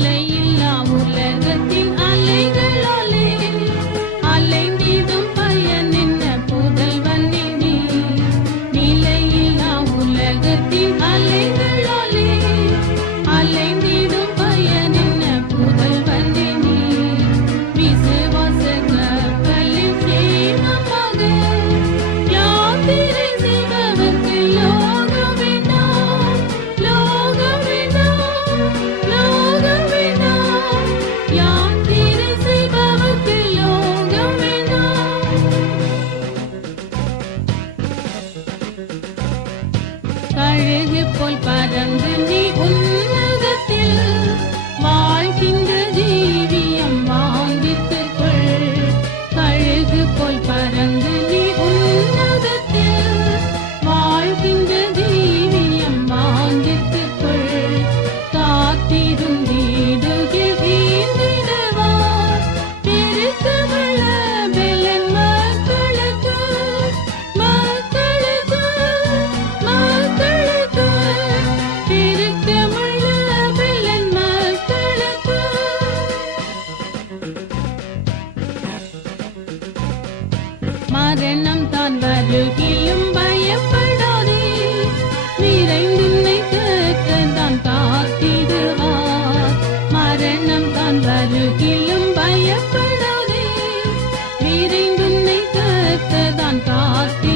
நிலையில்லா உலகத்தின் அலைகளோலே அலைந்திடும் பயன் என்ன புதல்வனே நீ. நிலையில்லா உலகத்தின் அலைகளோலே அலைந்திடும் பயன் என்ன புதல்வனே நீ. விசுவாச கப்பலில் சேமமாக யாத்திரை செய்பவர்க்கு லோகம் வேண்டாம், லோகம் வேண்டாம், லோகம் வேண்டாம். யாத்திரை செய்பவர்க்கு லோகம் வேண்டாம். கழுகு போல் பறந்து நீ உன்னதத்தில் வாழ்கின்ற ஜீவியம் வாங்கித்துக் கொள். கழுகு போல் பறந்து நீ உன்னதத்தில் வாழ்கின்ற ஜீவியம் வாங்கித்துக் கொள். காத்திரும் வீடுகள் வீழ்ந்திடுவார் பெருக்கமுள்ள பெலன் மக்களுக்கு, மக்களுக்கு, மக்களுக்கு. பெருக்கமுள்ள பெலன் மக்களுக்கு. மரணம் தான் வருகிலும் பயப்படாதே, விரைந்துன்னை கர்த்தர்தான் காத்திடுவார். மரணம் தான் வருகிலும் பயப்படாதே, விரைந்துன்னை கர்த்தர்தான் காத்திடுவார்.